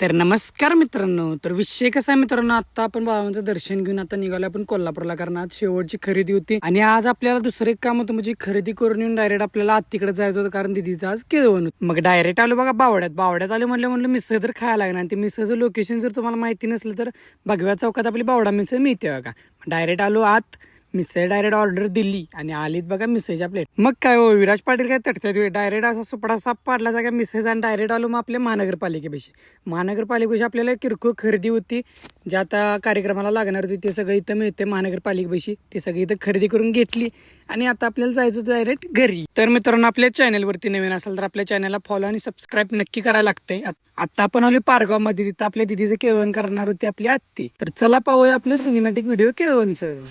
तर नमस्कार मित्रांनो. तर विषय कसा आहे मित्रांनो, आता आपण बाबांचं दर्शन घेऊन आता निघालो आपण कोल्हापूरला, कारण आज शेवटची खरेदी होती आणि आज आपल्याला दुसरं एक काम होतं, म्हणजे खरेदी करून येऊन डायरेक्ट आपल्याला तिकडे जायचं होतं, कारण दिदीचं आज केळवण होतं. मग डायरेक्ट आलो बघा बावड्यात आलो. म्हणलं मिसळ तर खायला लागणार, आणि ते मिसळचं लोकेशन जर तुम्हाला माहिती नसलं तर भगव्या चौकात आपली बावडा मिसळ मिळते बघा. डायरेक्ट आलो आत, मिसळ डायरेक्ट ऑर्डर दिली आणि आलीत बघा मिसळच्या प्लेट. मग काय हो, विराज पाटील काय तटतात डायरेक्ट असा सुपडा साप पाडला जागा मिसळ, आणि डायरेक्ट आलो मग आपल्या महानगरपालिकेपाशी आपल्याला किरकोळ खरेदी होती, जे आता कार्यक्रमाला लागणार होती ते सगळं इथं मिळते महानगरपालिकेपाशी. ते सगळी इथं खरेदी करून घेतली आणि आता आपल्याला जायचं होतं डायरेक्ट घरी. तर मित्रांनो, आपल्या चॅनलवरती नवीन असेल तर आपल्या चॅनलला फॉलो आणि सबस्क्राईब नक्की करायला लागतंय. आता आपण आलो पारगाव मध्ये, तिथं आपल्या दिदीचं केळवण करणार होती आपली आत्ती. तर चला पाहूया आपलं सिनेमॅटिक व्हिडिओ केळवणचं.